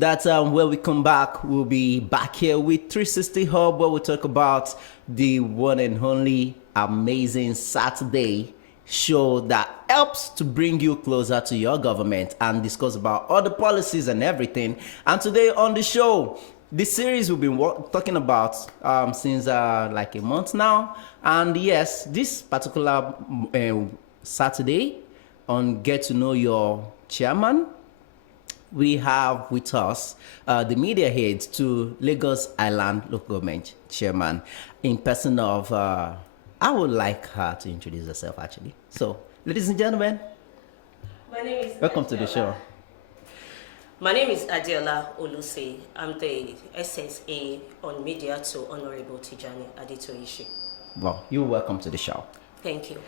that when we come back, we'll be back here with 360 Hub, where we talk about the one and only amazing Saturday show that helps to bring you closer to your government and discuss about all the policies and everything. And today on the show, this series we've been talking about since like a month now. And yes, this particular Saturday on Get to Know Your Chairman, we have with us the media head to Lagos Island Local Government Chairman in person of, I would like her to introduce herself actually. So, ladies and gentlemen, my name is welcome Adeola. to the show. My name is Adeola Olusi. I'm the SSA on media to Honorable Tijani Adetoyishi. Well, you're welcome to the show. Thank you.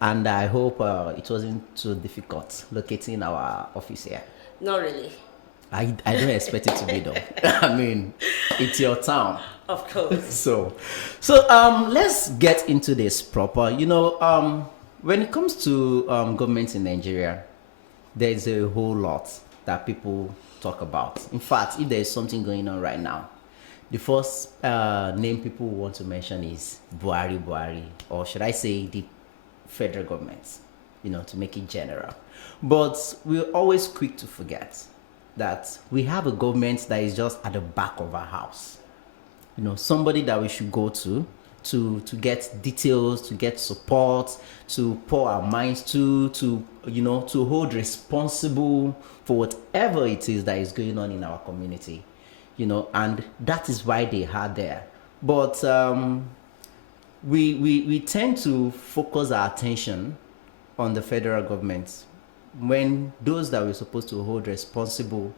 And I hope it wasn't too difficult locating our office here. Not really. I don't expect it to be though. I mean, it's your town. Of course. So let's get into this proper. You know, when it comes to government in Nigeria, there's a whole lot that people talk about. In fact, if there is something going on right now, the first name people want to mention is Buhari, or should I say the federal government, you know, to make it general. But we're always quick to forget that we have a government that is just at the back of our house. You know, somebody that we should go to get details, to get support, to pour our minds to you know, to hold responsible for whatever it is that is going on in our community. You know, and that is why they are there. But we tend to focus our attention on the federal government when those that we're supposed to hold responsible,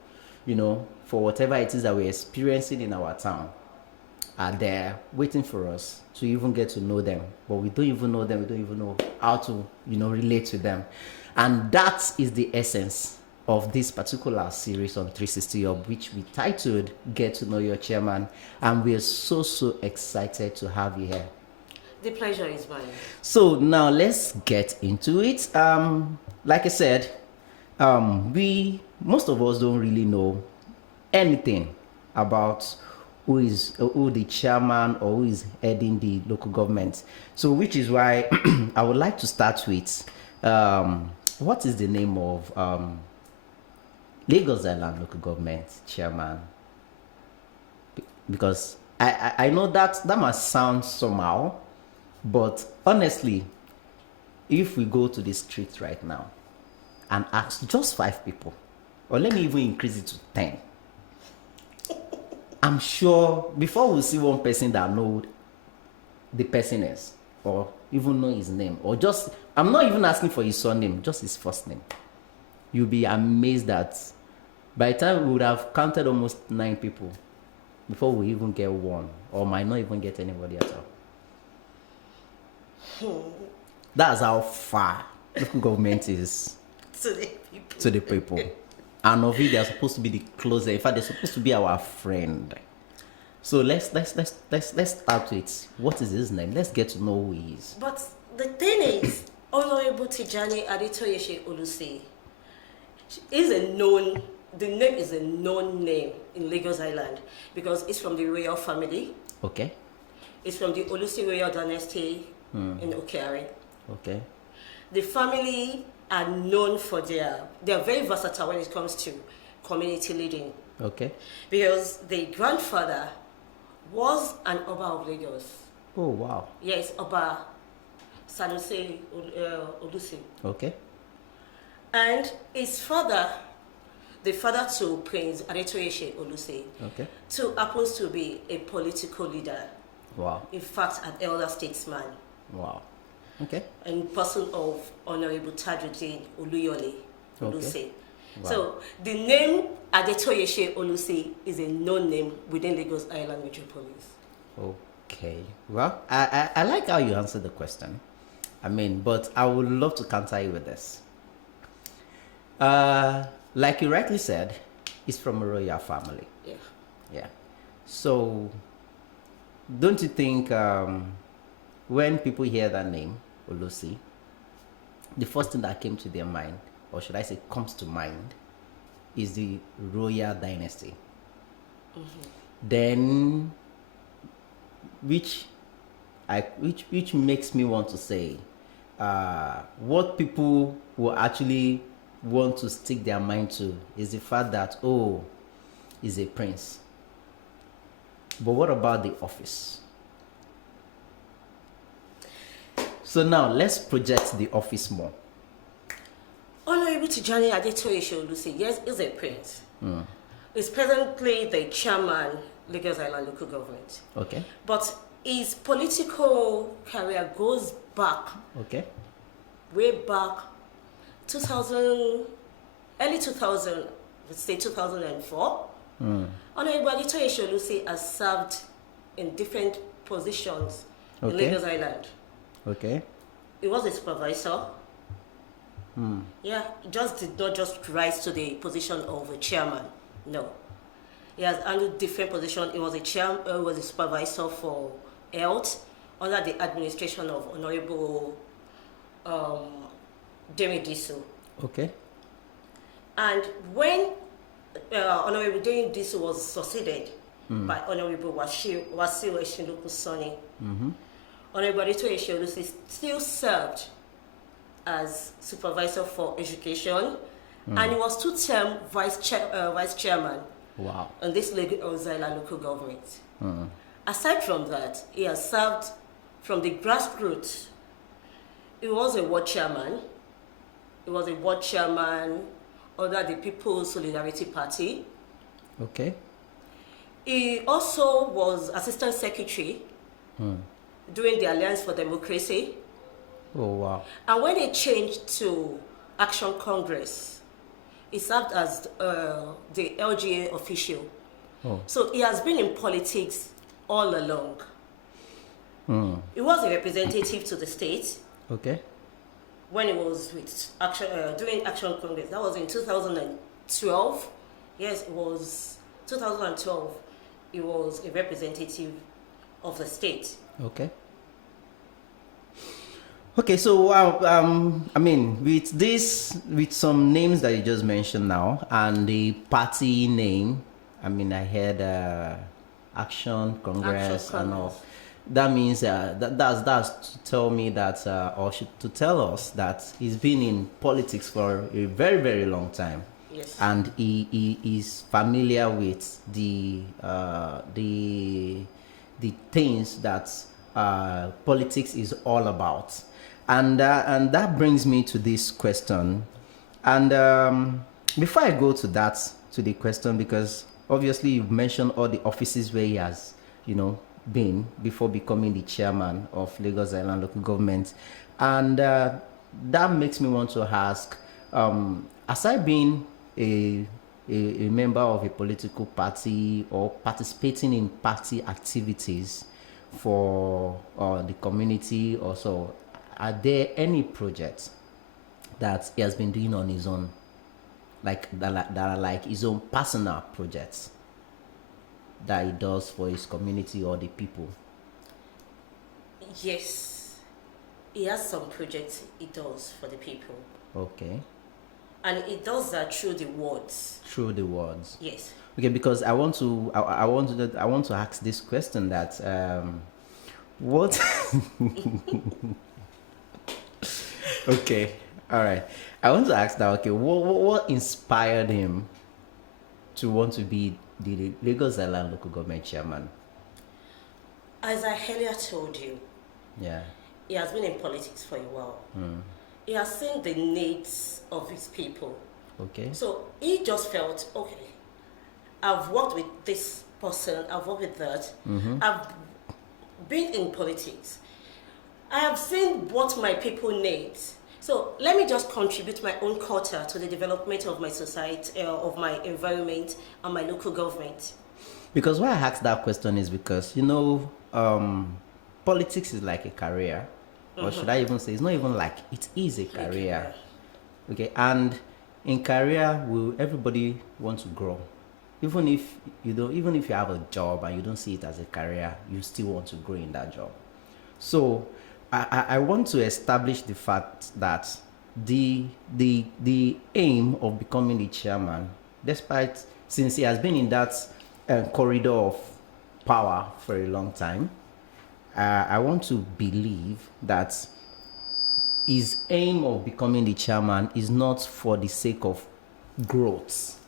you know, for whatever it is that we're experiencing in our town are there waiting for us to even get to know them. But we don't even know them. We don't even know how to, you know, relate to them. And that is the essence of this particular series on 360 Up, which we titled Get to Know Your Chairman. And we are so excited to have you here. The pleasure is mine. So now let's get into it. Like I said, most of us don't really know anything about who the chairman or who is heading the local government. So which is why I would like to start with what is the name of Lagos Island Local Government Chairman? Because I know that must sound somehow, but honestly, if we go to the streets right now and ask just 5 people, or let me even increase it to 10, I'm sure before we see one person that know the person is, or even know his name, or just, I'm not even asking for his surname, just his first name, you'll be amazed that by the time we would have counted almost 9 people before we even get one, or might not even get anybody at all. That's how far local government is to the people. And of it, they're supposed to be the closer. In fact, they're supposed to be our friend. So let's start with what is his name. Let's get to know who he is. But the thing is, Honorable Tijani Adetoyishi Olusi is the name is a known name in Lagos Island because it's from the royal family. Okay. It's from the Olusi royal dynasty in L.G.A. Okay. The family are known for they are very versatile when it comes to community leading. Okay. Because the grandfather was an Oba of Lagos. Oh, wow. Yes, Oba Sanusi Olusi. Okay. And his father, the father to Prince Adetoyishi Olusi, Okay. too happens to be a political leader. Wow. In fact, an elder statesman. Wow. Okay. In person of Honorable Tajuddin Oluyole Olusi. Okay. Wow. So the name Adetoyishi Olusi is a known name within Lagos Island Metropolis. Okay. Well, I like how you answered the question. I mean, but I would love to counter you with this. Like you rightly said, he's from a royal family. Yeah. Yeah. So, don't you think when people hear that name, Olusi, the first thing that came to their mind, or should I say comes to mind, is the royal dynasty. Then, which makes me want to say, what people will actually want to stick their mind to is the fact that, oh, he's a prince. But what about the office? So now let's project the office more. Honorable Tijani Adetoye Olusi, yes, is a prince. Is presently the chairman, Lagos Island local government. Okay. But his political career goes back, Okay. way back, 2000, early 2000, let's say 2004. Honorable Adetoye Olusi has served in different positions in Okay. Lagos Island. Okay. He was a supervisor. Yeah, he just did not just rise to the position of a chairman. No, he has handled different positions. He was a was a supervisor for health under the administration of Honorable Demi Diso. Okay. And when Honorable Demi Diso was succeeded by Honorable Wasiu Eshinloku Soni, Honorable Adetoye Olusi still served as supervisor for education, and he was two-term vice chairman Wow. on this Lagos Island local government. Aside from that, he has served from the grassroots. He was a ward chairman. He was a ward chairman under the People's Solidarity Party. Okay. He also was assistant secretary during the Alliance for Democracy. Oh, wow. And when he changed to Action Congress, he served as the L.G.A official. Oh. So he has been in politics all along. He was a representative to the state Okay. when he was with doing Action Congress. That was in 2012. Yes, it was 2012. He was a representative of the state. Okay. Okay, so I mean, with some names that you just mentioned now, and the party name, I mean, I heard Action Congress and all. That means that's to tell me that, to tell us that he's been in politics for a very, very long time. Yes. And he is familiar with the things that politics is all about. And that brings me to this question. And before I go to the question, because obviously you've mentioned all the offices where he has, been before becoming the chairman of Lagos Island local government. And that makes me want to ask, aside being a member of a political party or participating in party activities for the community or so, are there any projects that he has been doing on his own, that are like his own personal projects that he does for his community or the people? Yes, he has some projects he does for the people. Okay. And he does that through the words. Through the words. Yes. Okay, because I want to ask this question that what okay, all right. I want to ask that. Okay, what inspired him to want to be the Lagos Island local government chairman? As I earlier told you, Yeah. he has been in politics for a while. He has seen the needs of his people. Okay. So he just felt, okay, I've worked with this person, I've worked with that, I've been in politics. I have seen what my people need. So let me just contribute my own quota to the development of my society, of my environment and my local government. Because why I asked that question is because, politics is like a career. Or should I even say, it's not even like, it is a career. Okay, and in career, everybody wants to grow. Even if you have a job and you don't see it as a career, you still want to grow in that job. So I want to establish the fact that the aim of becoming the chairman despite since he has been in that corridor of power for a long time, I want to believe that his aim of becoming the chairman is not for the sake of growth.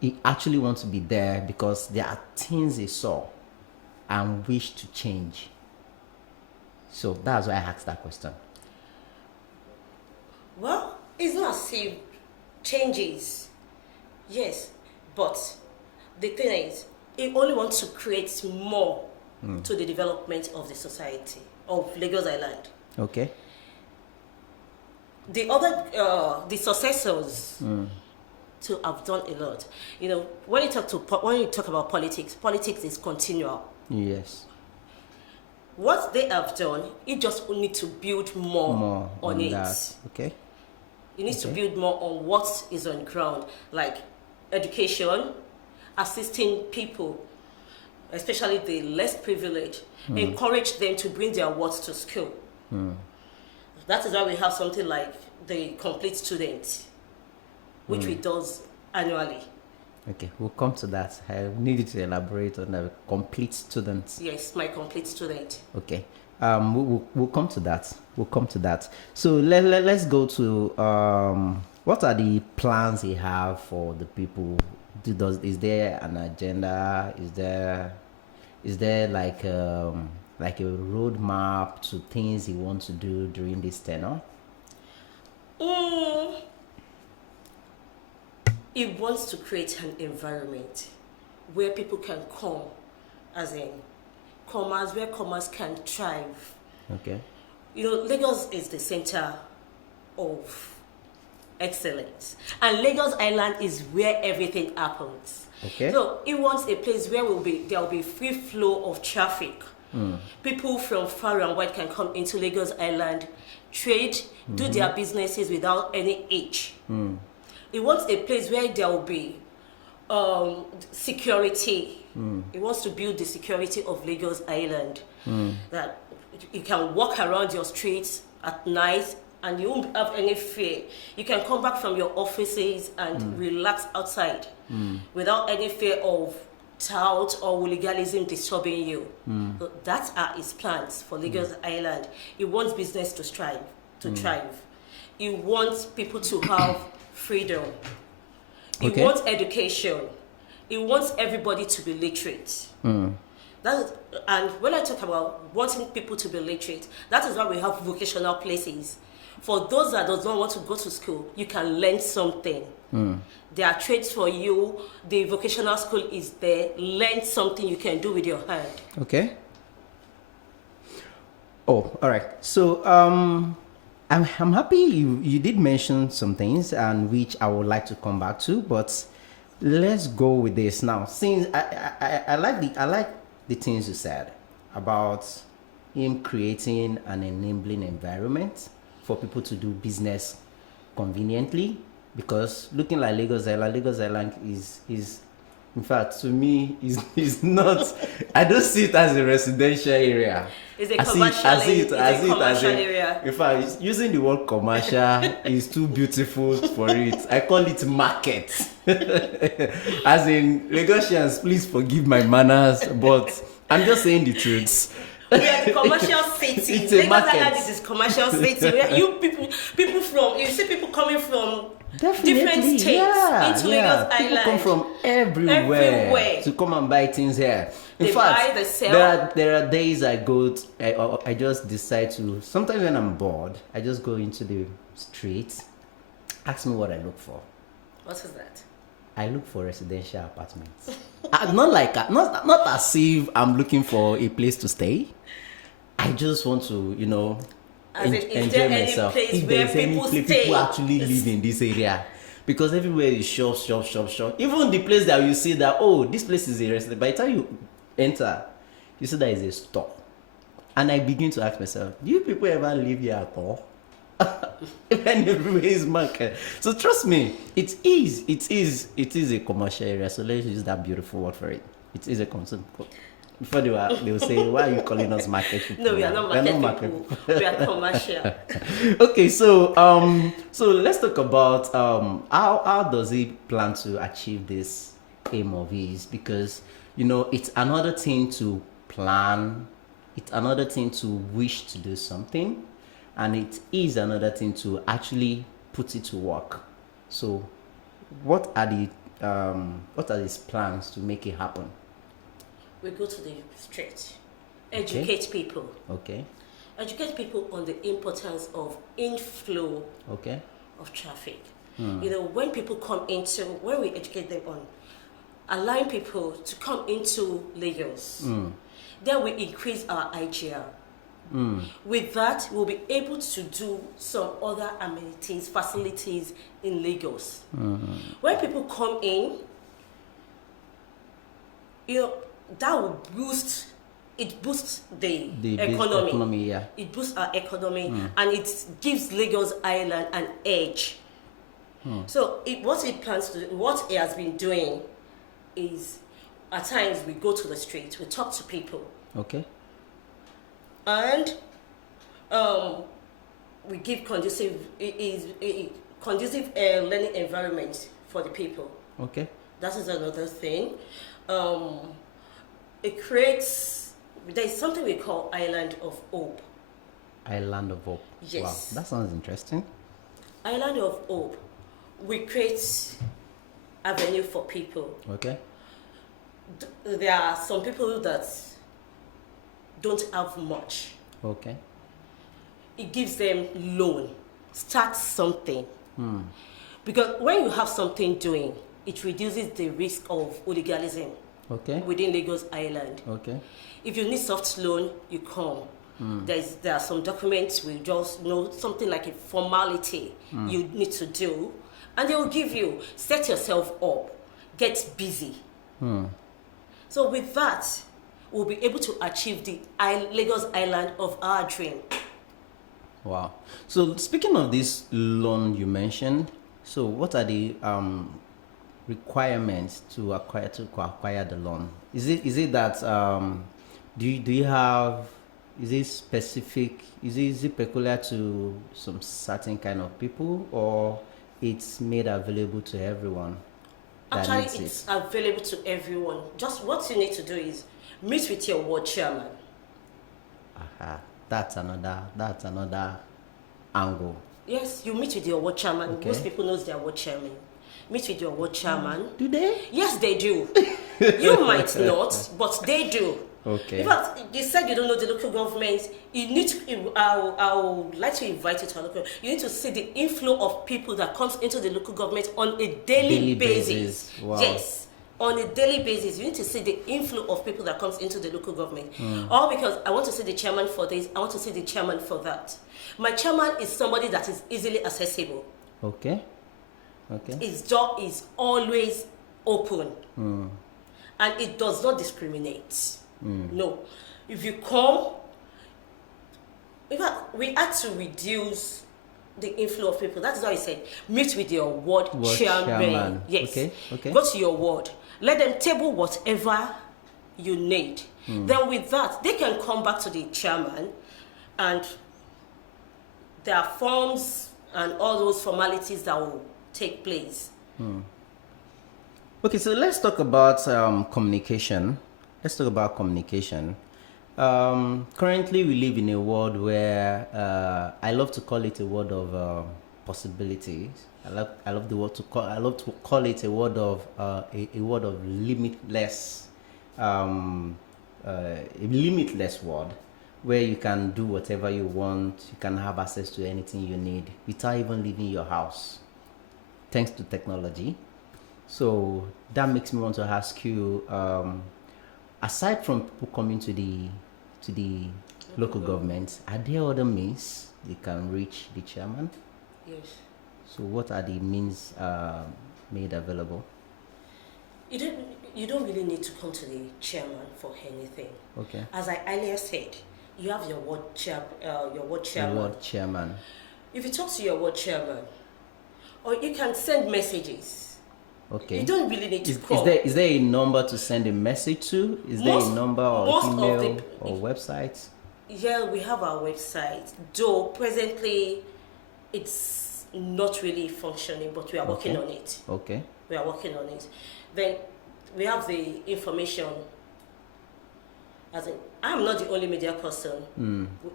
He actually wants to be there because there are things he saw and wish to change. So that's why I asked that question. Well, it's not as if changes. Yes, but the thing is, he only wants to create more to the development of the society, of Lagos Island. Okay. The other, the successors to have done a lot. You know, when you talk about politics, politics is continual. Yes. What they have done, you just need to build more on it. That. Okay. You need to build more on what is on ground, like education, assisting people, especially the less privileged, encourage them to bring their words to school. That is why we have something like the complete student, which we do annually. Okay, we'll come to that. I need you to elaborate on the complete students. Yes, my complete student. Okay. We'll come to that. We'll come to that. So let's go to what are the plans you have for the people? Is there an agenda? Is there like a roadmap to things you want to do during this tenure? He wants to create an environment where people can come, as in commerce, where commerce can thrive. Okay. You know, Lagos is the center of excellence, and Lagos Island is where everything happens. Okay. So he wants a place where there will be free flow of traffic. People from far and wide can come into Lagos Island, trade, do their businesses without any hitch. He wants a place where there will be security. He wants to build the security of Lagos Island. That you can walk around your streets at night and you won't have any fear. You can come back from your offices and relax outside without any fear of tout or hooliganism disturbing you. So that are his plans for Lagos Island. He wants business to thrive. He wants people to have freedom. He wants education. He wants everybody to be literate. And when I talk about wanting people to be literate, that is why we have vocational places. For those that does not want to go to school, you can learn something. There are trades for you. The vocational school is there. Learn something you can do with your hand. Okay. Oh, all right. So I'm happy you did mention some things and which I would like to come back to, but let's go with this now. Since I like the things you said about him creating an enabling environment for people to do business conveniently, because looking like Lagos Island is in fact to me is not. I don't see it as a residential area. It's a commercial area. In fact, using the word commercial is too beautiful for it. I call it market. As in, Lagosians, please forgive my manners, but I'm just saying the truth. We are the commercial city. It's a Lagos market. Island is this commercial city where you see people coming from different states into Lagos People Island. come from everywhere to come and buy things here. In fact, buy, they sell. there are days I just decide to, sometimes when I'm bored, I just go into the streets, ask me what I look for. What is that? I look for residential apartments. Not as if I'm looking for a place to stay. I just want to, enjoy myself. If there's any place people actually live in this area, because everywhere is shop. Even the place that you see that, oh, this place is a restaurant, by the time you enter, you see that is a store, and I begin to ask myself, do you people ever live here at all? When everywhere is market. So trust me, it is a commercial area. So let's use that beautiful word for it. It is a concern. Before they will say, why are you calling us market people? No, we are not market people. We are commercial. Okay, so let's talk about how does he plan to achieve this aim of his? Because it's another thing to plan, it's another thing to wish to do something, and it is another thing to actually put it to work. So what are his plans to make it happen? We go to the street, educate people. Okay. Educate people on the importance of inflow of traffic. When people come into, when we educate them on allowing people to come into Lagos, then we increase our IGR. With that, we'll be able to do some other amenities, facilities in Lagos. When people come in, that will boosts the economy. Yeah. It boosts our economy and it gives Lagos Island an edge. So what he has been doing is, at times we go to the street, we talk to people. Okay. And we give conducive learning environment for the people. Okay. That is another thing. It creates, there's something we call Island of Hope. Island of Hope. Yes. Wow, that sounds interesting. Island of Hope. We create avenue for people. Okay. There are some people that don't have much. Okay. It gives them loan. Start something. Because when you have something doing, it reduces the risk of hooliganism within Lagos Island. Okay. If you need soft loan, you come. There are some documents we just know, something like a formality you need to do, and they will give you. Set yourself up, get busy. So with that, we'll be able to achieve the Lagos Island of our dream. Wow. So speaking of this loan you mentioned, so what are the requirements to acquire the loan? Is it that do you have, is it specific, is it peculiar to some certain kind of people, or it's made available to everyone? Actually, it's available to everyone. Just what you need to do is meet with your ward chairman. That's another angle. Yes, you meet with your ward chairman. Okay. Most people knows their ward chairman. Meet with your ward chairman. Do they? Yes, they do. You might not, but they do. Okay. In fact, you said you don't know the local government. You need to. I would like to invite you to a local. You need to see the inflow of people that comes into the local government on a daily basis. Wow. Yes, on a daily basis. You need to see the inflow of people that comes into the local government. All because I want to see the chairman for this. I want to see the chairman for that. My chairman is somebody that is easily accessible. Okay. Okay. His door is always open, and it does not discriminate. No, if you come, in fact, we had to reduce the inflow of people. That's why I said meet with your ward chairman. Yes. Okay. Go to your ward. Let them table whatever you need. Then with that, they can come back to the chairman, and there are forms and all those formalities that will take place. Okay, so let's talk about communication. Currently, we live in a world where I love to call it a world of possibilities. I love to call it a world of limitless, a limitless world where you can do whatever you want. You can have access to anything you need without even leaving your house, thanks to technology. So that makes me want to ask you, aside from people coming to the local government, are there other means they can reach the chairman? Yes. So what are the means made available? You don't really need to come to the chairman for anything. Okay. As I earlier said, you have your ward chairman. The ward chairman. If you talk to your ward chairman, or you can send messages Okay. You don't really need to Is call. is there a number to send a message to? Is there a number or most of email the- or website? Yeah, we have our website. Though presently it's not really functioning, but we are working on it. Okay. We are working on it. Then we have the information. As in, I am not the only media person.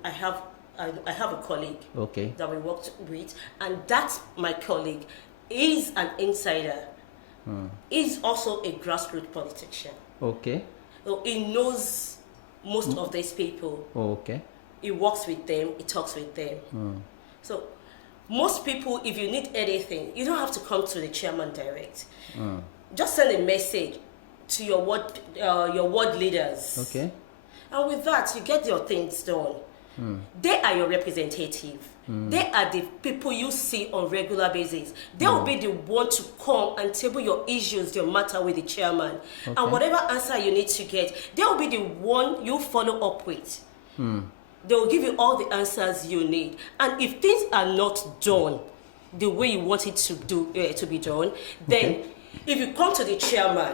I have a colleague Okay. that we worked with, and that my colleague is an insider. Is also a grassroots politician. Okay. So he knows most of these people. Okay. He works with them. He talks with them. So most people, if you need anything, you don't have to come to the chairman direct. Just send a message to your ward leaders. Okay. And with that, you get your things done. They are your representative. They are the people you see on regular basis. They will be the one to come and table your issues, your matter with the chairman. And whatever answer you need to get, they will be the one you follow up with. They will give you all the answers you need. And if things are not done the way you want it to be done, then if you come to the chairman,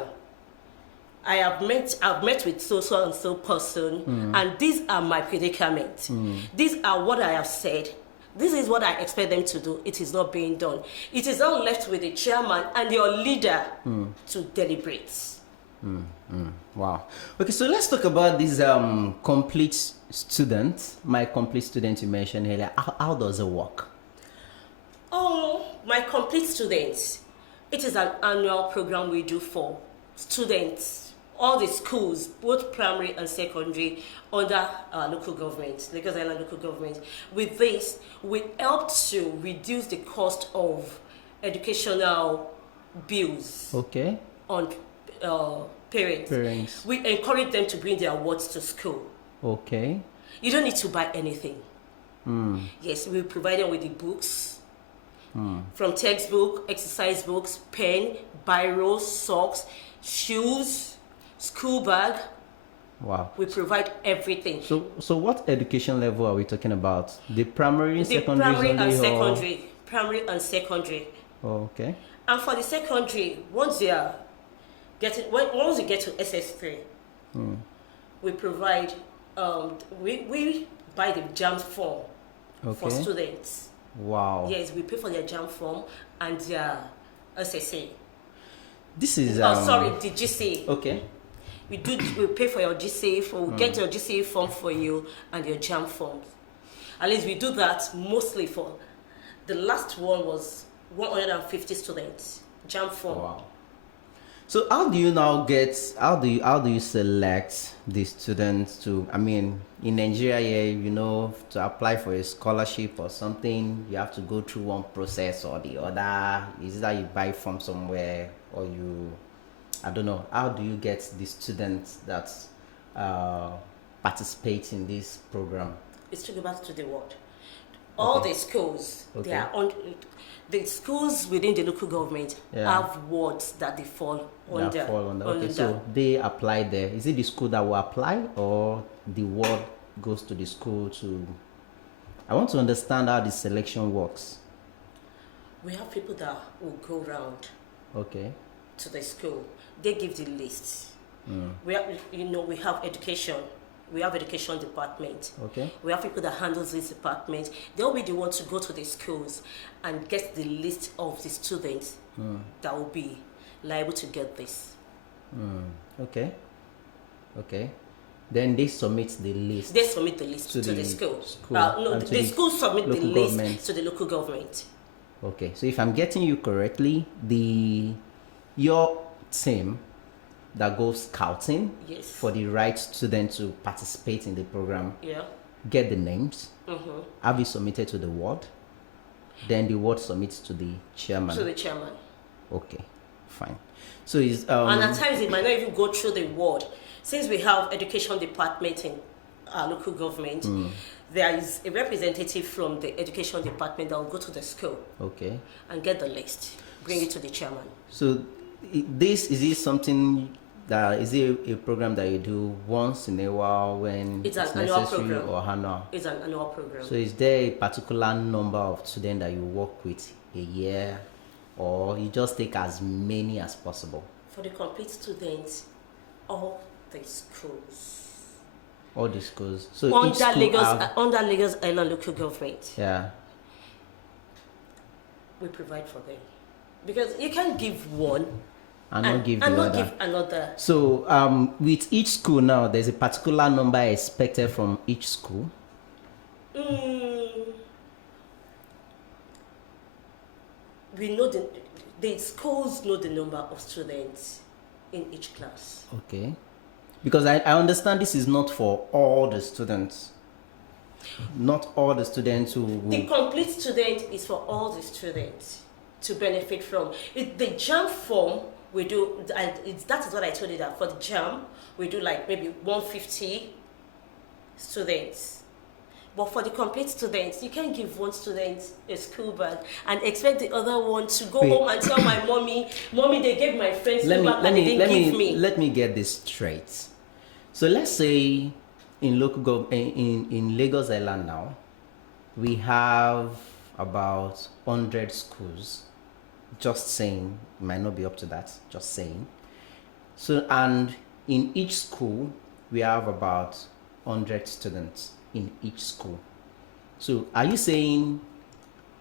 I've met with so and so person, and these are my predicaments. These are what I have said. This is what I expect them to do. It is not being done. It is not left with the chairman and your leader to deliberate. Wow. Okay, so let's talk about this complete student. My complete student you mentioned earlier. How does it work? Oh, my complete students. It is an annual program we do for students, all the schools, both primary and secondary, under our local government, Lagos Island local government. With this, we help to reduce the cost of educational bills Okay. on parents. We encourage them to bring their wards to school. Okay. You don't need to buy anything. Yes, we provide them with the books, from textbook, exercise books, pen, biros, socks, shoes, school bag. Wow. We provide everything. So what education level are we talking about? The primary, The secondary, primary and only, or- secondary. Primary and secondary. Oh, okay. And for the secondary, once you get to SS3, we provide we buy the JAM form for Okay. students. Wow. Yes, we pay for their JAM form and their SSA. This is The GCA. Okay. We pay for your GCA form. We get your GCA form for you and your JAM forms. At least we do that mostly for the last one was 150 students JAM form. Wow. So how do you select the students to, I mean, in Nigeria here, to apply for a scholarship or something, you have to go through one process or the other. Is it that you buy from somewhere or I don't know. How do you get the students that participate in this program? It's to go back to the ward. All the schools, they are on the schools within the local government have wards that they fall under. Okay, so they apply there. Is it the school that will apply or the ward goes to the school to? I want to understand how the selection works. We have people that will go around to the school. They give the list. We have education. We have education department. Okay. We have people that handles this department. They'll be the ones to go to the schools and get the list of the students that will be liable to get this. Okay. Then they submit the list. They submit the list to the school. The school submit the list to the local government. Okay. So if I'm getting you correctly, your team that goes scouting for the right student to participate in the program, get the names, have it submitted to the ward, then the ward submits to the chairman. Okay, fine. So it's and at times it might not even go through the ward. Since we have education department in our local government, there is a representative from the education department that will go to the school and get the list, bring it to the chairman. So is it something that is it a program that you do once in a while when it's an annual necessary program. or annual? It's an annual program. So is there a particular number of students that you work with a year? or you just take as many as possible? For the complete students, all the schools. All the schools. So each school under Lagos Island local government. Yeah. We provide for them. Because you can't give one and not give the and not other. give another. So with each school now, there's a particular number expected from each school. We know the schools know the number of students in each class. Okay. Because I understand this is not for all the students. Not all the students who... The complete student is for all the students to benefit from. The JAM form, we do, that is what I told you, that for the JAM, we do like maybe 150 students. But for the complete students, you can't give one student a school bag and expect the other one to go home and tell my mommy, they gave my friend school bag and they didn't give me. Let me get this straight. So let's say in Lagos Island now, we have about 100 schools. Just saying, it might not be up to that, just saying. So, and in each school, we have about 100 students in each school. So are you saying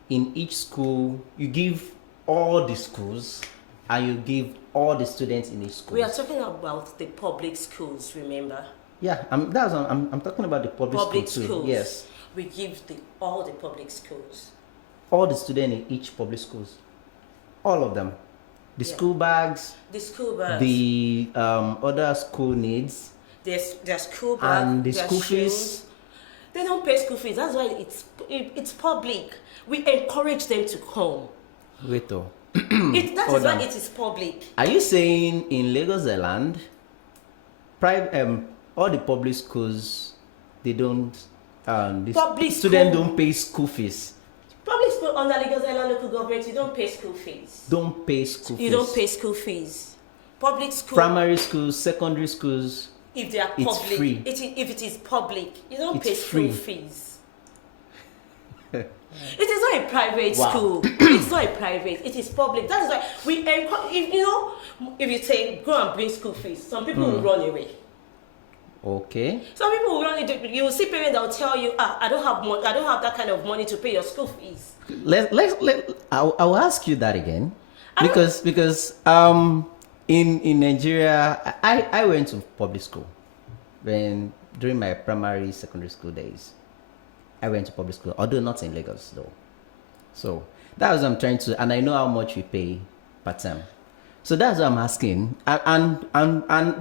in each school, you give all the schools and you give all the students in each school? We are talking about the public schools, remember? Yeah, I'm talking about the public schools too. Yes. We give all the public schools. All the students in each public schools. All of them. The school bags. The school bags. The other school needs. Their school bags. And the school fees. They don't pay school fees. That's why it's public. We encourage them to come. Wait though. That is why it is public. Are you saying in Lagos Island, all the public schools, they don't, students don't pay school fees? Public school under Lagos Island local government, you don't pay school fees. Don't pay school fees. You don't pay school fees. Public school. Primary schools, secondary schools. If they are public, it's free. If it is public, you don't pay free. school fees. It is not a private school. It's not a private. It is public. That is why we encourage. If you say go and bring school fees, some people will run away. Okay. Some people will run away. You will see parents that will tell you, I don't have money. I don't have that kind of money to pay your school fees. I'll ask you that again, because in Nigeria, I went to public school during my primary, secondary school days. I went to public school, although not in Lagos though. So that's what I'm trying to, and I know how much we pay per term. So that's what I'm asking, and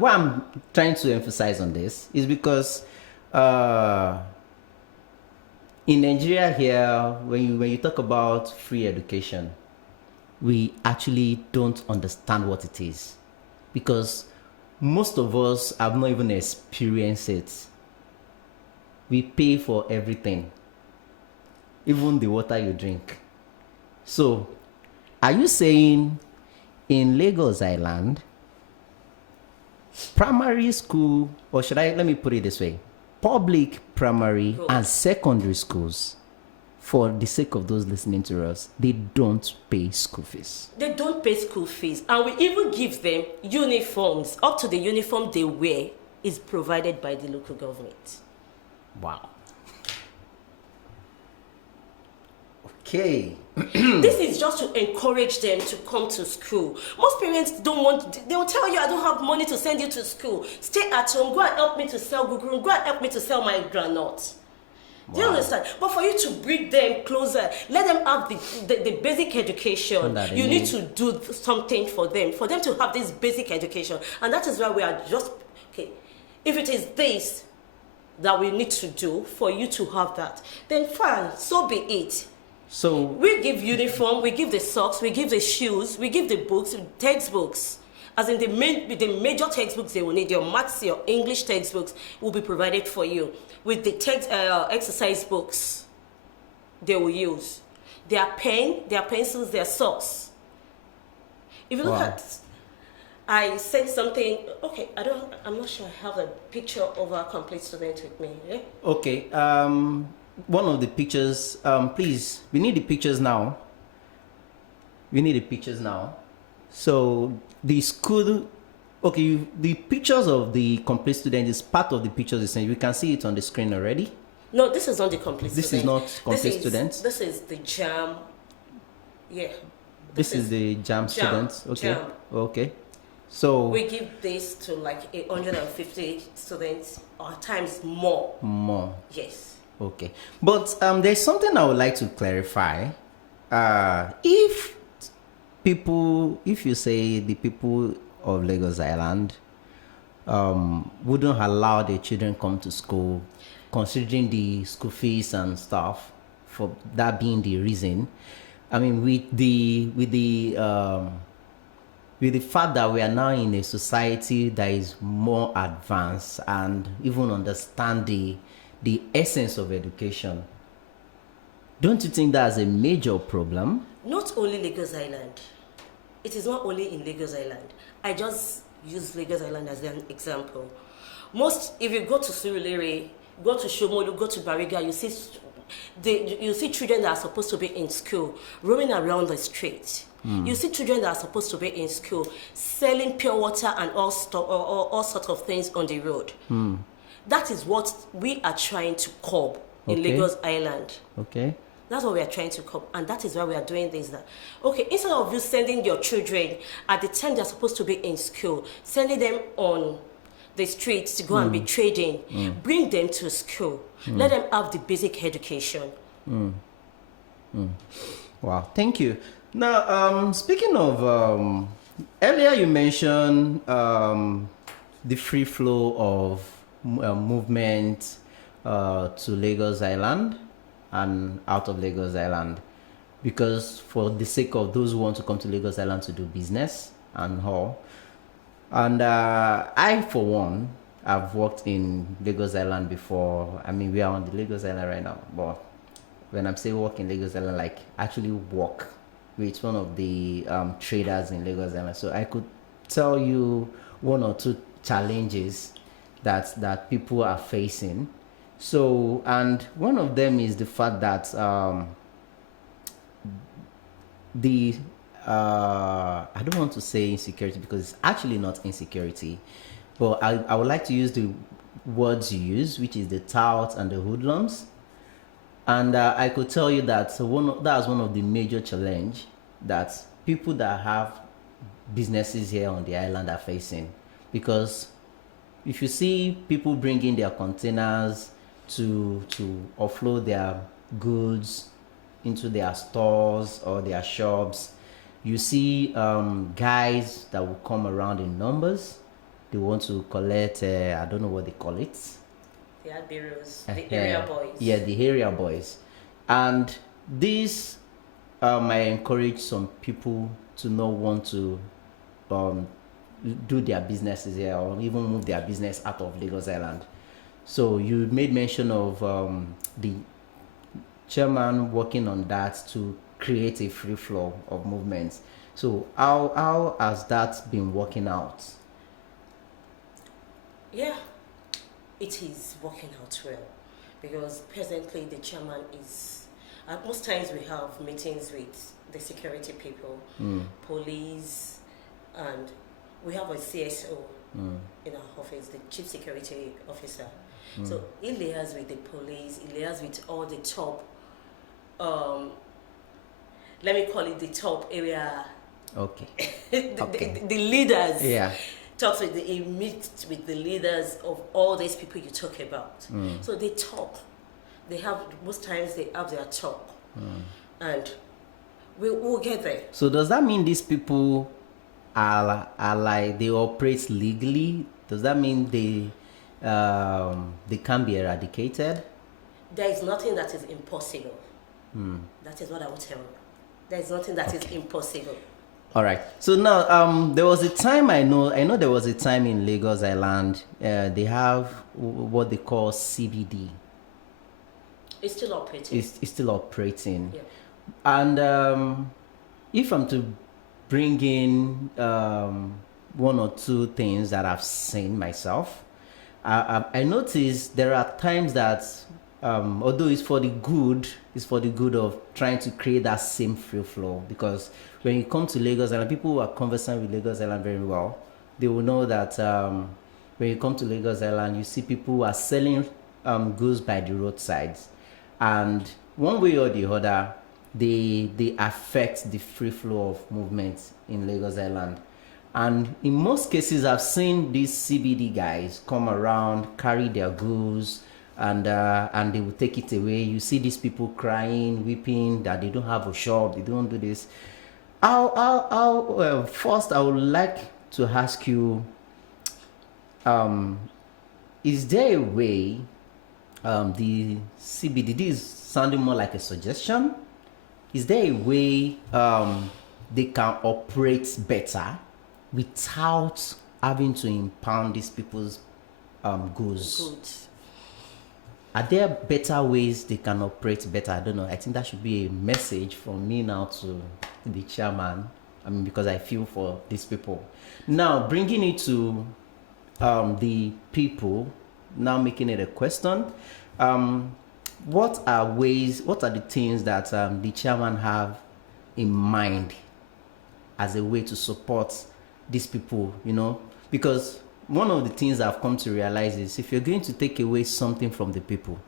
what I'm trying to emphasize on this is because in Nigeria here, when you talk about free education, we actually don't understand what it is, because most of us have not even experienced it. We pay for everything, even the water you drink. So, are you saying in Lagos Island, primary school, or let me put it this way, public primary and secondary schools, for the sake of those listening to us, they don't pay school fees? They don't pay school fees, and we even give them uniforms. Up to the uniform they wear is provided by the local government. Wow. Okay. This is just to encourage them to come to school. Most parents don't want, they will tell you, I don't have money to send you to school. Stay at home, go and help me to sell Google, go and help me to sell my granite. Wow. Do you understand? But for you to bring them closer, let them have the basic education. You need to do something for them to have this basic education. And that is why we are just, okay, if it is this that we need to do for you to have that, then fine, so be it. So we give uniform, we give the socks, we give the shoes, we give the books, textbooks. As in the major textbooks they will need, your maths, your English textbooks will be provided for you. With the exercise books they will use. Their pen, their pencils, their socks. If you look at, I said something, okay, I'm not sure I have a picture of our complete student with me. Yeah? Okay, one of the pictures, please, we need the pictures now. We need the pictures now. So the school, okay, the pictures of the complete student is part of the pictures you sent. We can see it on the screen already. No, this is not the complete This student. is not complete students. This is the jam. Yeah. This is the jam students. Okay. Jam. Okay. So We give this to like 150 students or times more. more. Yes. Okay. But there's something I would like to clarify. If you say the people of Lagos Island wouldn't allow their children come to school, considering the school fees and stuff, for that being the reason, I mean, with the fact that we are now in a society that is more advanced and even understand the essence of education, don't you think that's a major problem? Not only Lagos Island. It is not only in Lagos Island. I just use Lagos Island as an example. If you go to Surulere, go to Shomolu, go to Bariga, you see children that are supposed to be in school roaming around the street. You see children that are supposed to be in school selling pure water and all sorts of things on the road. That is what we are trying to curb in Lagos Island. Okay. That's what we are trying to curb, and that is why we are doing this. Okay, instead of you sending your children at the time they're supposed to be in school, sending them on the streets to go and be trading, bring them to school. Let them have the basic education. Wow, thank you. Now, speaking of, earlier you mentioned the free flow of movement to Lagos Island and out of Lagos Island, because for the sake of those who want to come to Lagos Island to do business and all. And I, for one, I've worked in Lagos Island before. I mean, we are on the Lagos Island right now, but when I'm saying work in Lagos Island, like actually work with one of the traders in Lagos Island. So I could tell you one or two challenges that people are facing. So, and one of them is the fact that I don't want to say insecurity, because it's actually not insecurity, but I would like to use the words you use, which is the touts and the hoodlums. And I could tell you that that's one of the major challenge that people that have businesses here on the island are facing. Because if you see people bringing their containers to offload their goods into their stores or their shops, you see guys that will come around in numbers. They want to collect, I don't know what they call it. The admirals, the area boys. Yeah, the area boys. And this might encourage some people to not want to do their businesses here or even move their business out of Lagos Island. So you made mention of the chairman working on that to create a free flow of movements. So how has that been working out? Yeah, it is working out well, because presently the chairman is, at most times we have meetings with the security people, police, and we have a CSO in our office, the chief security officer. So he liaises with the police, he liaises with all the top, let me call it the top area. Okay. The leaders. Yeah. He meets with the leaders of all these people you talk about. So they talk. Most times they have their talk. And we'll get there. So does that mean these people are like, they operate legally? Does that mean they can be eradicated? There is nothing that is impossible. That is what I will tell you. There is nothing that is impossible. All right. So now, there was a time I know there was a time in Lagos Island. They have what they call CBD. It's still operating. It's still operating. Yeah. And if I'm to bring in one or two things that I've seen myself, I noticed there are times that although it's for the good of trying to create that same free flow. Because when you come to Lagos Island, people who are conversant with Lagos Island very well, they will know that when you come to Lagos Island, you see people who are selling goods by the roadsides, and one way or the other, they affect the free flow of movement in Lagos Island. And in most cases, I've seen these CBD guys come around, carry their goods, and they will take it away. You see these people crying, weeping that they don't have a shop, they don't do this. First, I would like to ask you, is there a way the CBD, this is sounding more like a suggestion, is there a way they can operate better without having to impound these people's goods? Are there better ways they can operate better? I don't know. I think that should be a message from me now to the chairman. I mean, because I feel for these people. Now, bringing it to the people, now making it a question. What are the things that the chairman have in mind as a way to support these people, because one of the things I've come to realize is if you're going to take away something from the people,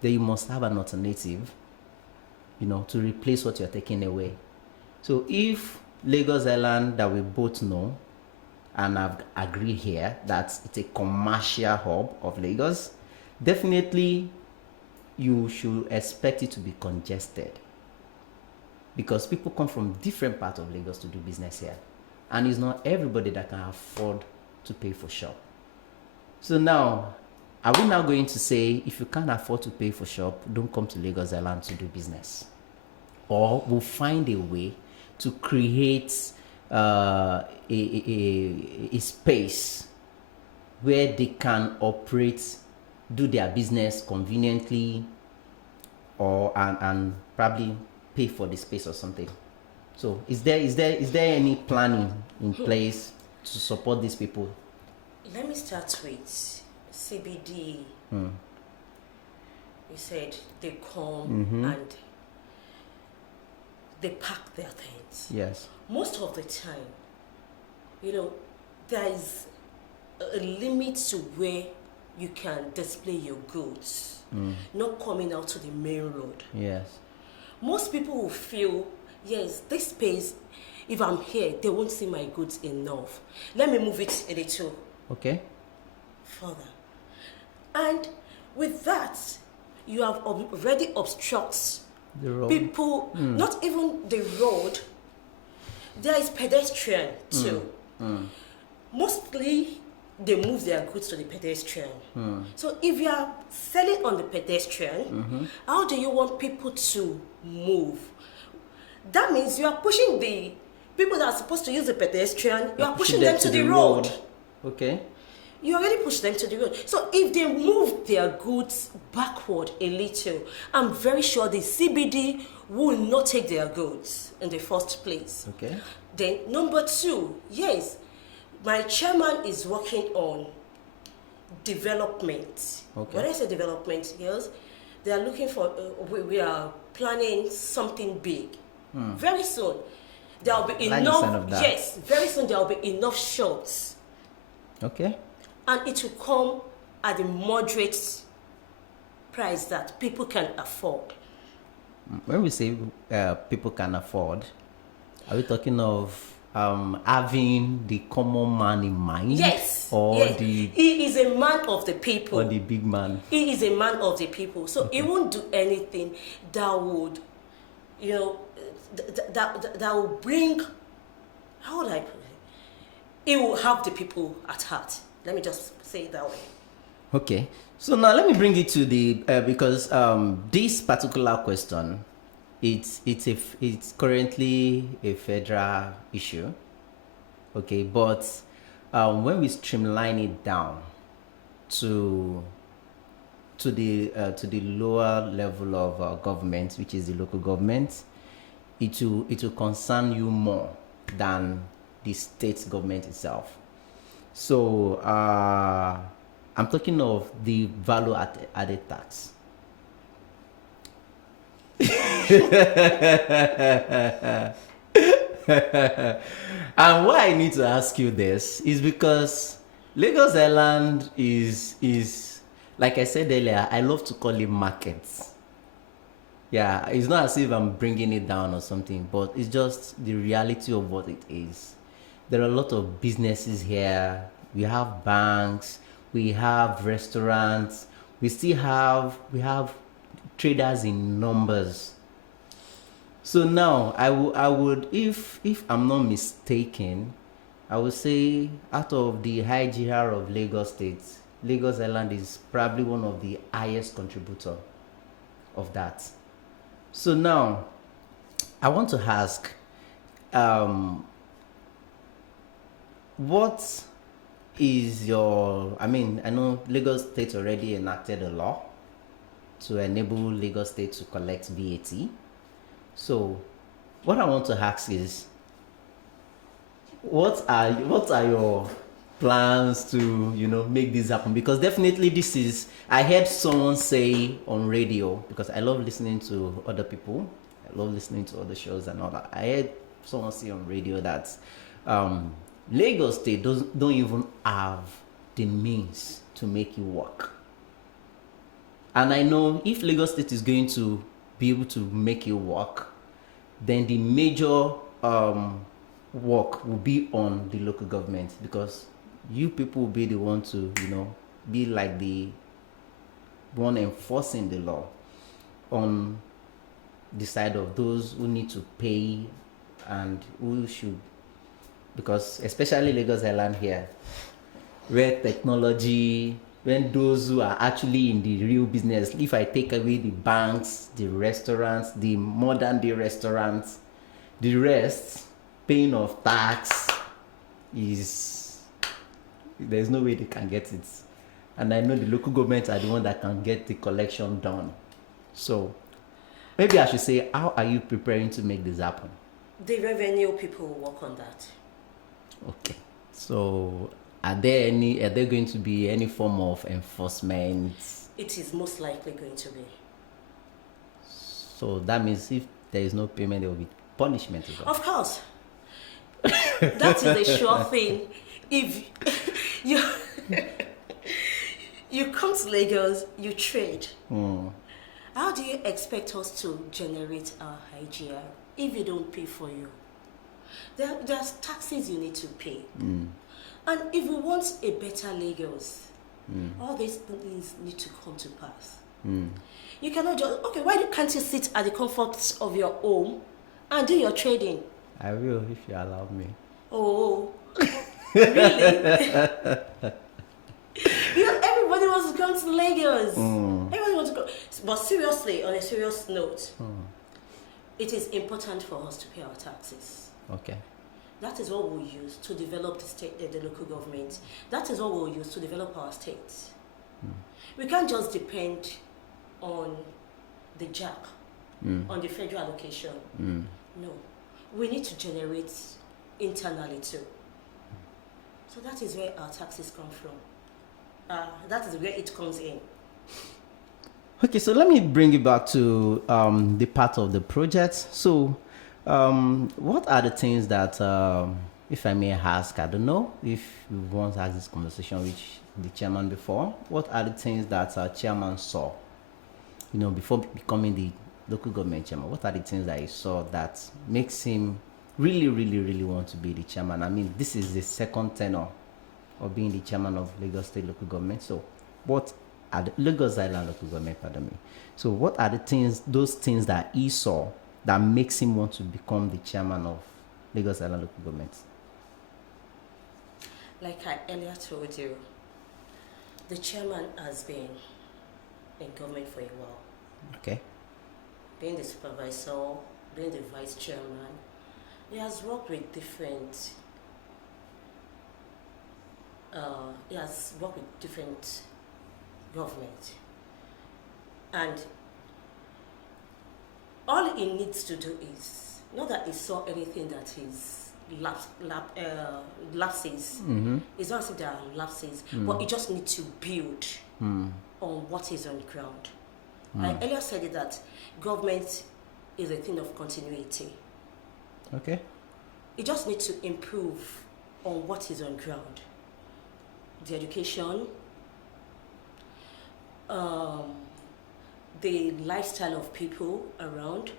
then you must have an alternative, to replace what you're taking away. So if Lagos Island, that we both know and have agreed here that it's a commercial hub of Lagos, definitely you should expect it to be congested, because people come from different parts of Lagos to do business here, and it's not everybody that can afford to pay for shop. So now, are we now going to say if you can't afford to pay for shop, don't come to Lagos Island to do business? Or we'll find a way to create a space where they can operate, do their business conveniently, or and probably pay for the space or something. So is there any planning in place to support these people? Let me start with CBD. You said they come and they pack their things. Yes. Most of the time, there is a limit to where you can display your goods, not coming out to the main road. Yes. Most people will feel, yes, this space, if I'm here, they won't see my goods enough. Let me move it a little further. And with that, you have already obstructed The road. people, not even the road, there is pedestrian too. Mostly, they move their goods to the pedestrian. So if you are selling on the pedestrian, how do you want people to move? That means you are pushing the people that are supposed to use the pedestrian, you are pushing them to the road. Okay. You already pushed them to the road. So if they move their goods backward a little, I'm very sure the CBD will not take their goods in the first place. Okay. Then number two, yes, my chairman is working on development. Okay. When I say development, yes, they are looking for, we are planning something big. Very soon, there will be enough, yes, very soon there will be enough shops. Okay. And it will come at a moderate price that people can afford. When we say people can afford, are we talking of having the common man in mind? Yes. Or yes. the... He is a man of the people. Or the big man. He is a man of the people. So he won't do anything that would, that will bring, how would I put it? It will have the people at heart. Let me just say it that way. Okay. So now let me bring it to the because this particular question, it's currently a federal issue. Okay, but when we streamline it down to the lower level of government, which is the local government, it will concern you more than the state government itself. So I'm talking of the value added tax. And why I need to ask you this is because Lagos Island is like I said earlier, I love to call it markets. Yeah, it's not as if I'm bringing it down or something, but it's just the reality of what it is. There are a lot of businesses here. We have banks, we have restaurants, we have traders in numbers. So now I would if I'm not mistaken, I would say out of the high GR of Lagos State, Lagos Island is probably one of the highest contributor of that. So now I want to ask, um, what is your? I mean, I know Lagos State already enacted a law to enable Lagos State to collect VAT. So, what I want to ask is, what are your plans to make this happen? Because definitely this is, I heard someone say on radio, because I love listening to other people, I love listening to other shows and all that. I heard someone say on radio that um, Lagos State don't even have the means to make it work. And I know if Lagos State is going to be able to make it work, then the major work will be on the local government, because you people will be the one to, be like the one enforcing the law on the side of those who need to pay and who should, because especially Lagos Island here, where technology, when those who are actually in the real business, if I take away the banks, the restaurants, the modern day restaurants, the rest, paying of tax is, there's no way they can get it. And I know the local government are the one that can get the collection done. So maybe I should say, how are you preparing to make this happen? The revenue people will work on that. Okay. So are there going to be any form of enforcement? It is most likely going to be. So that means if there is no payment, there will be punishment as well. Of course. That is a sure thing. If you you come to Lagos, you trade. How do you expect us to generate our IGR if you don't pay for you? There's taxes you need to pay. And if we want a better Lagos, all these things need to come to pass. You cannot just, okay, why can't you sit at the comfort of your home and do your trading? I will, if you allow me. Oh, really? Because everybody wants to come to Lagos. Everybody wants to go. But seriously, on a serious note, it is important for us to pay our taxes. Okay. That is what we'll use to develop the state, the local government. That is what we'll use to develop our states. We can't just depend on the L.G.A, on the federal allocation. No. We need to generate internally too. So that is where our taxes come from. That is where it comes in. Okay, so let me bring you back to the part of the project. So, what are the things that, if I may ask, I don't know if you once had this conversation with the chairman before, what are the things that chairman saw, before becoming the local government chairman? What are the things that he saw that makes him really, really, really want to be the chairman? I mean, this is the second tenure of being the chairman of Lagos State local government. So, what are the Lagos Island local government, pardon me. So, what are the things, those things that he saw that makes him want to become the chairman of Lagos Island local government? Like I earlier told you, the chairman has been in government for a while. Okay. Being the supervisor, being the vice chairman, he has worked with different government, and all he needs to do is not that he saw anything that is lapses. It's not as if there are lapses, but he just needs to build on what is on ground. I earlier said it that government is a thing of continuity. Okay. You just need to improve on what is on ground. The education, the lifestyle of people around,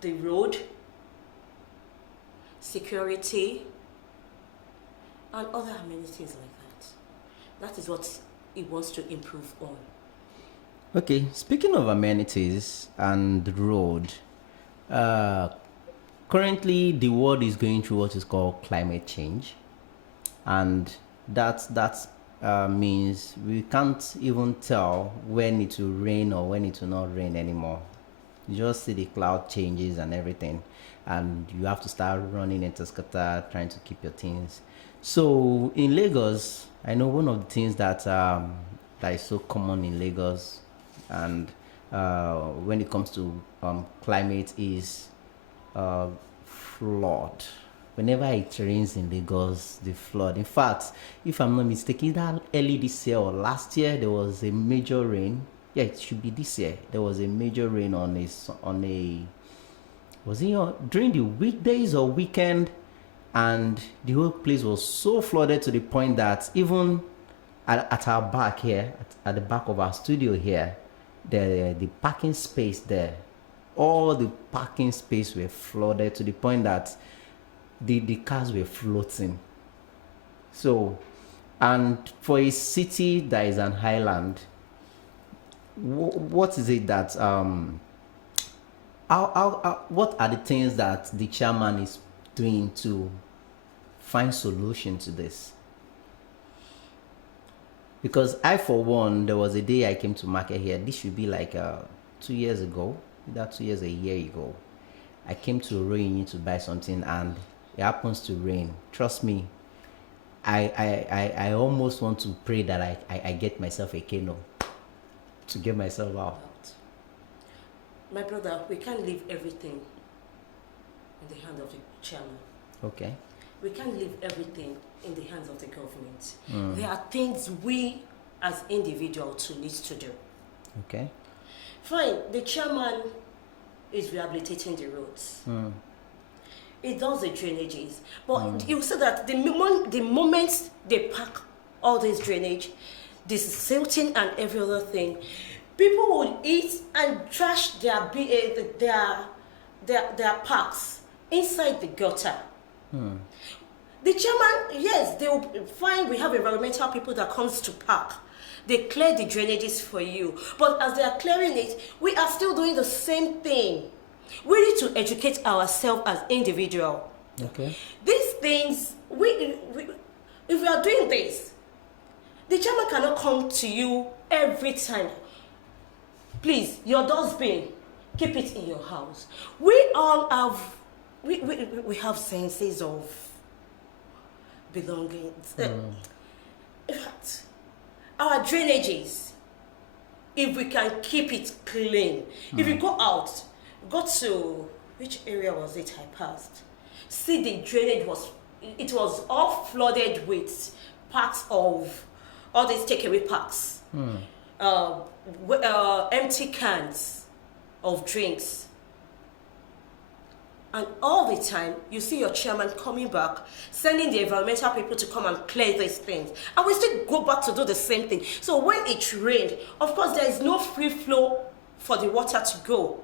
the road, security, and other amenities like that. That is what it wants to improve on. Okay, speaking of amenities and the road, currently the world is going through what is called climate change, and that means we can't even tell when it will rain or when it will not rain anymore. You just see the cloud changes and everything, and you have to start running into scatter trying to keep your things. So in Lagos, I know one of the things that that is so common in Lagos, and when it comes to climate, is flood. Whenever it rains in Lagos, the flood. In fact, if I'm not mistaken, that early this year or last year, there was a major rain. Yeah, it should be this year. There was a major rain on a was it during the weekdays or weekend, and the whole place was so flooded to the point that even at our back here, at the back of our studio here, the parking space there, all the parking space were flooded to the point that the cars were floating. So, and for a city that is an island, what is it that what are the things that the chairman is doing to find solution to this? Because I, for one, there was a day I came to market here. This should be like 2 years ago, either 2 years, a year ago. I came to Royini to buy something, and it happens to rain. Trust me, I almost want to pray that I get myself a canoe to get myself out. My brother, we can't leave everything in the hands of the chairman. Okay. We can't leave everything in the hands of the government. There are things we as individuals need to do. Okay. Fine, the chairman is rehabilitating the roads. It does the drainages. But you see that the moment they pack all this drainage, this silting and every other thing, people will eat and trash their parks inside the gutter. The chairman, yes, they will find we have environmental people that comes to park. They clear the drainages for you. But as they are clearing it, we are still doing the same thing. We need to educate ourselves as individuals. Okay. These things, if we are doing this, the chairman cannot come to you every time. Please, your dustbin, keep it in your house. We all have, we have senses of belongings. In fact, our drainages, if we can keep it clean, if you go out, go to, which area was it I passed? See, the drainage was all flooded with parts of all these takeaway parks. Empty cans of drinks. And all the time, you see your chairman coming back, sending the environmental people to come and clear these things. And we still go back to do the same thing. So when it rained, of course, there is no free flow for the water to go.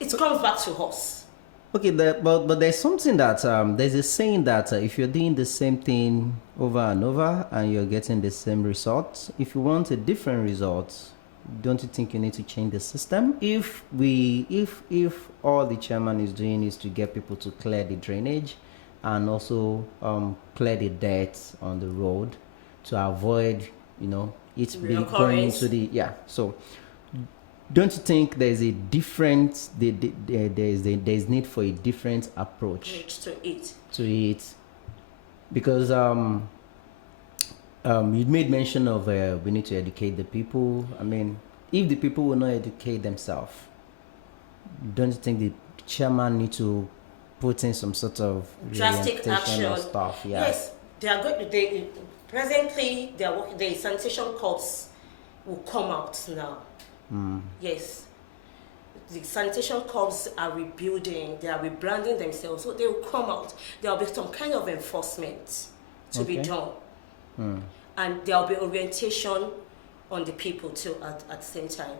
It comes back to us. Okay, but there's something that, there's a saying that if you're doing the same thing over and over and you're getting the same results, if you want a different result, don't you think you need to change the system? If all the chairman is doing is to get people to clear the drainage and also clear the dirt on the road to avoid, it being going into the, so don't you think there's a different, there's need for a different approach to it? Because you made mention of we need to educate the people. I mean, if the people will not educate themselves, don't you think the chairman need to put in some sort of drastic action or stuff? Yeah. Yes, they are going. Presently, they are working. The sanitation courts will come out now. Yes. The sanitation corps are rebuilding, they are rebranding themselves, so they will come out. There will be some kind of enforcement to be done. And there will be orientation on the people too at the same time.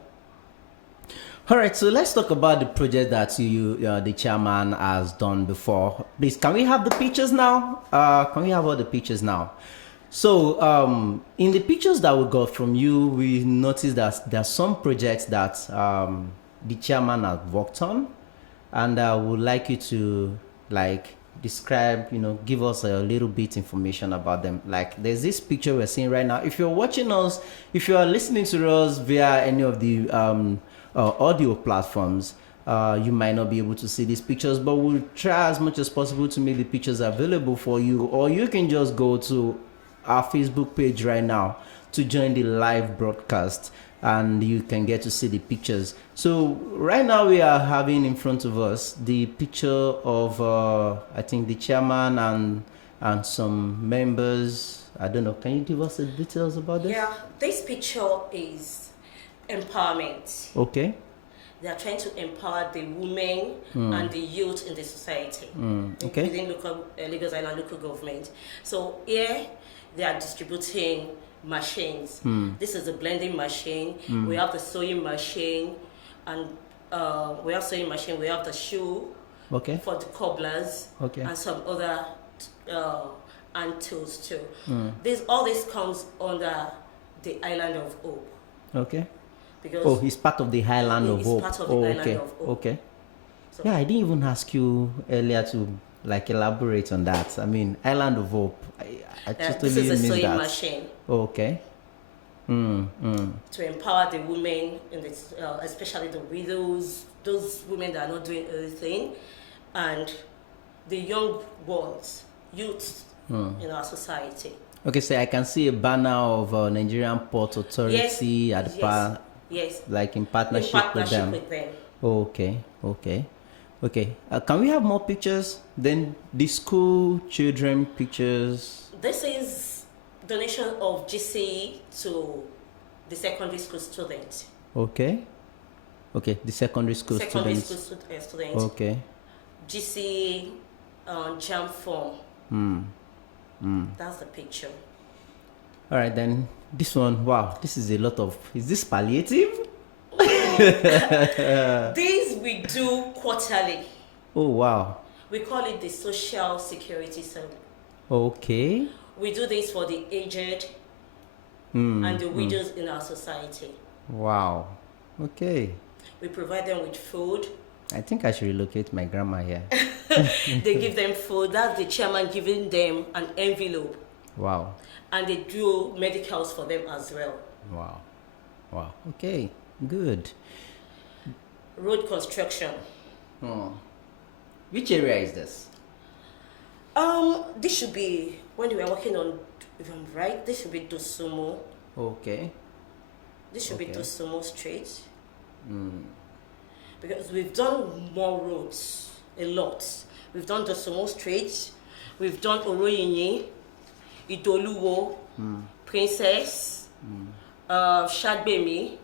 All right, so let's talk about the project that the chairman has done before. Please, can we have the pictures now? Can we have all the pictures now? So, in the pictures that we got from you, we noticed that there are some projects that the chairman has worked on, and I would like you to describe, give us a little bit information about them. Like, there's this picture we're seeing right now. If you're watching us, if you are listening to us via any of the audio platforms, you might not be able to see these pictures, but we'll try as much as possible to make the pictures available for you, or you can just go to our Facebook page right now to join the live broadcast, and you can get to see the pictures. So right now we are having in front of us the picture of I think the chairman and some members. I don't know, can you give us the details about this? Yeah, this picture is empowerment. Okay. They are trying to empower the women and the youth in the society, okay. within Lagos Island local government. So here they are distributing machines. This is a blending machine. We have the sewing machine, and we have the shoe for the cobblers, and some other hand tools too. All this comes under the Island of Hope. Okay. Because he's part of the Highland of Hope. Part of the Island of Hope. Okay. So, yeah, I didn't even ask you earlier to elaborate on that. I mean, Island of Hope. I totally this is a missed sewing that. machine. Okay. To empower the women in this, especially the widows, those women that are not doing anything, and the young ones, youth in our society. Okay, so I can see a banner of Nigerian Port Authority at the bar. Yes. Like in partnership with them. Okay. Can we have more pictures? Then the school children pictures. This is donation of GCE to the secondary school students. Okay. The secondary school students. Students. Okay. GCE jam form. That's the picture. All right, then this one. Wow, this is a lot of. Is this palliative? This we do quarterly. Oh wow. We call it the Social Security Service. Okay. We do this for the aged and the widows in our society. Wow. Okay. We provide them with food. I think I should relocate my grandma here. They give them food. That's the chairman giving them an envelope. Wow. And they do medicals for them as well. Wow. Okay. Good. Road construction. Which area is this? This should be, when we are working on, if I'm right, this should be Dosumo. Okay. This should be Dosumo Street. Because we've done more roads, a lot. We've done Dosumo Street, we've done Oroyinye, Idoluwo, Princess, Shagbemi,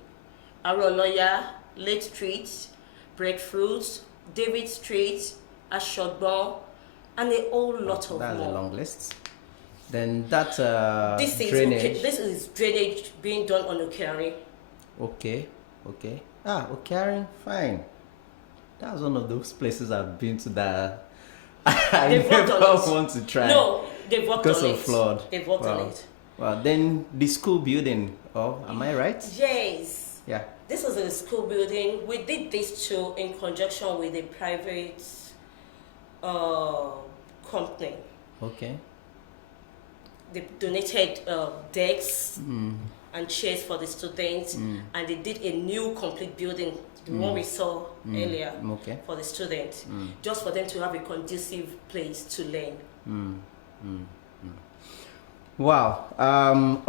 Aroloya, Lake Street, Breadfruit, David Street, Ashogbon, and a whole lot of that's more. That's a long list. Then that this drainage. This is drainage being done on Okari. Okay. Okari, fine. That's one of those places I've been to that I never want to try. No, they've worked because on of it. flood. They've worked on it. Well, then the school building. Oh, am I right? Yes. Yeah. This is a school building. We did this too in conjunction with a private company. Okay. They donated desks and chairs for the students, and they did a new complete building, the one we saw earlier, for the students, just for them to have a conducive place to learn. Wow.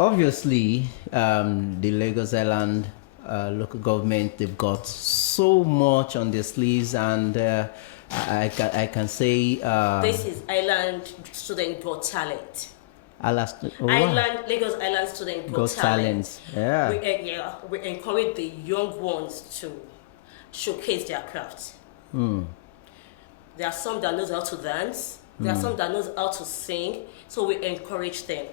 Obviously, the Lagos Island local government, they've got so much on their sleeves, and I can say this is Island Student Got Talent. Oh, wow. Lagos Island student got Got talent. talent. Yeah. We encourage the young ones to showcase their craft. There are some that knows how to dance. There are some that knows how to sing. So we encourage them.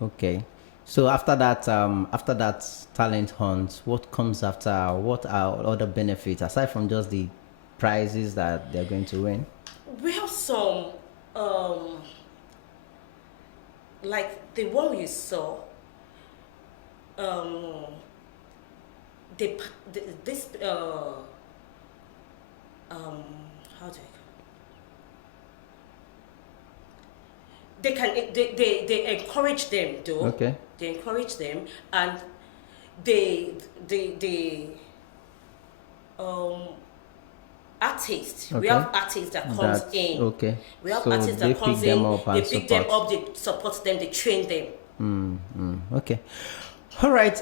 Okay. So after that talent hunt, what comes after? What are other benefits aside from just the prizes that they're going to win? We have some, like the one you saw. Um, this how do I? They encourage them though. Okay. They encourage them, and they um artists. We Okay. have artists that comes That's in. okay. We have So artists they that comes pick them in. up They and pick them support. up. They support them. They train them. Okay. All right.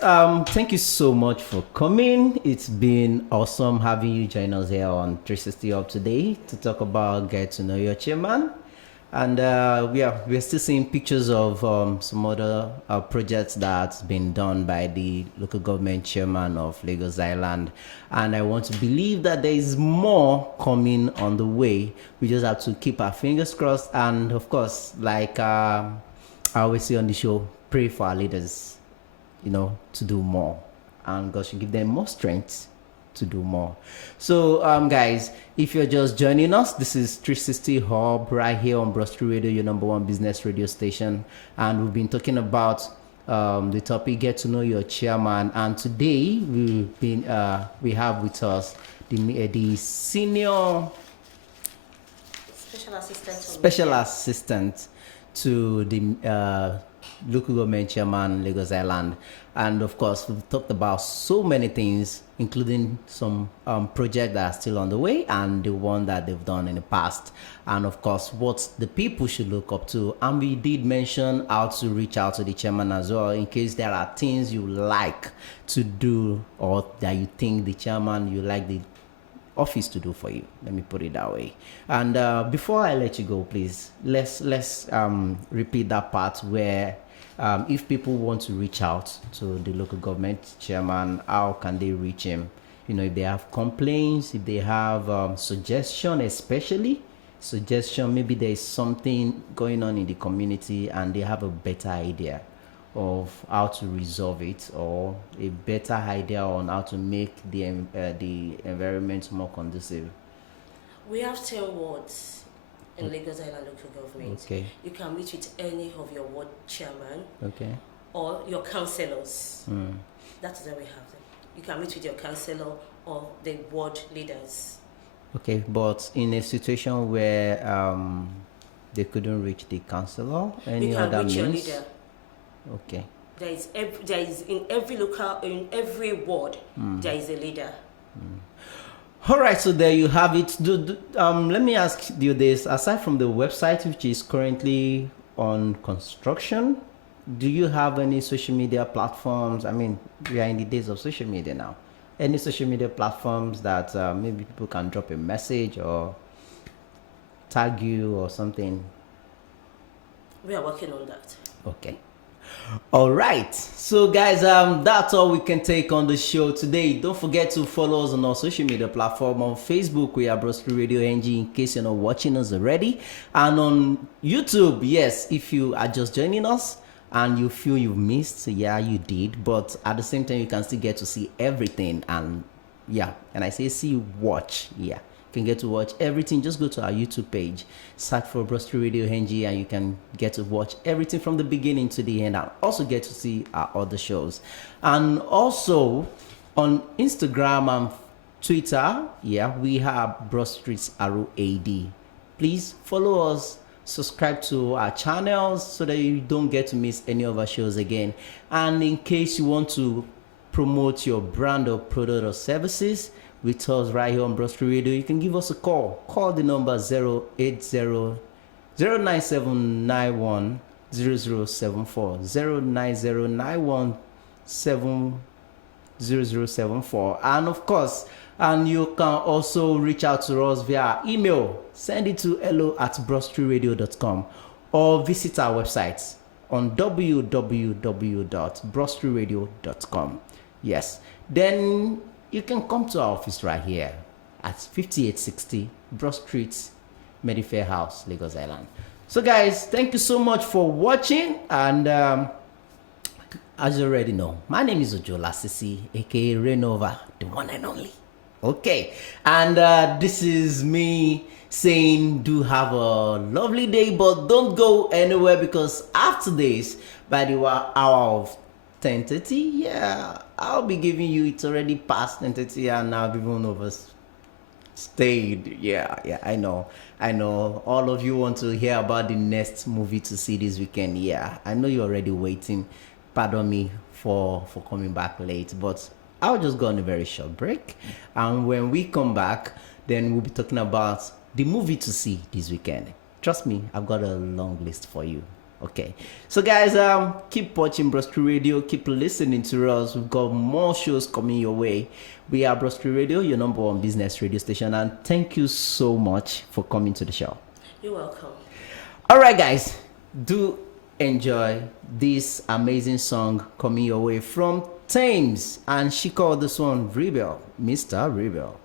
Thank you so much for coming. It's been awesome having you join us here on 360 Up today to talk about get to know your chairman. And we're still seeing pictures of some other projects that's been done by the local government chairman of Lagos Island. And I want to believe that there is more coming on the way. We just have to keep our fingers crossed. And of course, like I always say on the show, pray for our leaders, to do more. And God should give them more strength to do more. So, guys, if you're just joining us, this is 360 Hub right here on Broad Street Radio, your number one business radio station. And we've been talking about the topic, get to know your chairman. And today we have with us the senior special assistant to the local government chairman Lagos Island. And of course, we've talked about so many things, including some projects that are still on the way and the one that they've done in the past. And of course, what the people should look up to. And we did mention how to reach out to the chairman as well, in case there are things you like to do or that you think the chairman, you like the office to do for you. Let me put it that way. And before I let you go, please, let's repeat that part where if people want to reach out to the local government chairman, how can they reach him? If they have complaints, if they have suggestion, especially suggestion, maybe there is something going on in the community and they have a better idea of how to resolve it, or a better idea on how to make the environment more conducive. We have 10 wards in Lagos Island local government. Okay. You can meet with any of your ward chairman. Okay. Or your councillors. That is where we have them. You can meet with your councillor or the ward leaders. Okay, but in a situation where they couldn't reach the councillor, any other means? You can reach your leader. Okay. There is in every ward, there is a leader. All right, so there you have it. Let me ask you this: aside from the website, which is currently on construction, do you have any social media platforms? I mean, we are in the days of social media now. Any social media platforms that maybe people can drop a message or tag you or something? We are working on that. Okay. All right, so guys, that's all we can take on the show today. Don't forget to follow us on our social media platform. On Facebook, we are Broad Street Radio NG, in case you're not watching us already, and on YouTube. Yes, if you are just joining us and you feel you've missed, yeah, you did, but at the same time you can still get to see everything. And I say see, watch, can get to watch everything. Just go to our YouTube page, search for Broad Street Radio NG, and you can get to watch everything from the beginning to the end, and also get to see our other shows. And also on Instagram and Twitter, we have Broad Street ROAD. Please follow us, subscribe to our channels so that you don't get to miss any of our shows again. And in case you want to promote your brand or product or services with us right here on Broad Street Radio, you can give us a call. Call the number 080-09791-0074, 09091-70074. And of course, you can also reach out to us via email. Send it to hello@broadstreetradio.com or visit our website, on www.brostryradio.com. Yes. Then you can come to our office right here at 5860 Broad Street, Medifair House, Lagos Island. So guys, thank you so much for watching, and as you already know, my name is Olusi, aka RAINOVER, the one and only. Okay, and this is me saying do have a lovely day, but don't go anywhere, because after this, by the hour of 10:30, yeah, I'll be giving you, it's already past 10:30 and now everyone of us stayed. Yeah, I know all of you want to hear about the next movie to see this weekend. Yeah, I know you're already waiting. Pardon me for coming back late, but I'll just go on a very short break, and when we come back, then we'll be talking about the movie to see this weekend. Trust me, I've got a long list for you. Okay, so guys, keep watching Brostry Radio, keep listening to us. We've got more shows coming your way. We are Brostry Radio, your number one business radio station, and thank you so much for coming to the show. You're welcome. All right, guys, do enjoy this amazing song coming your way from Thames, and she called this one Rebel, Mr. Rebel.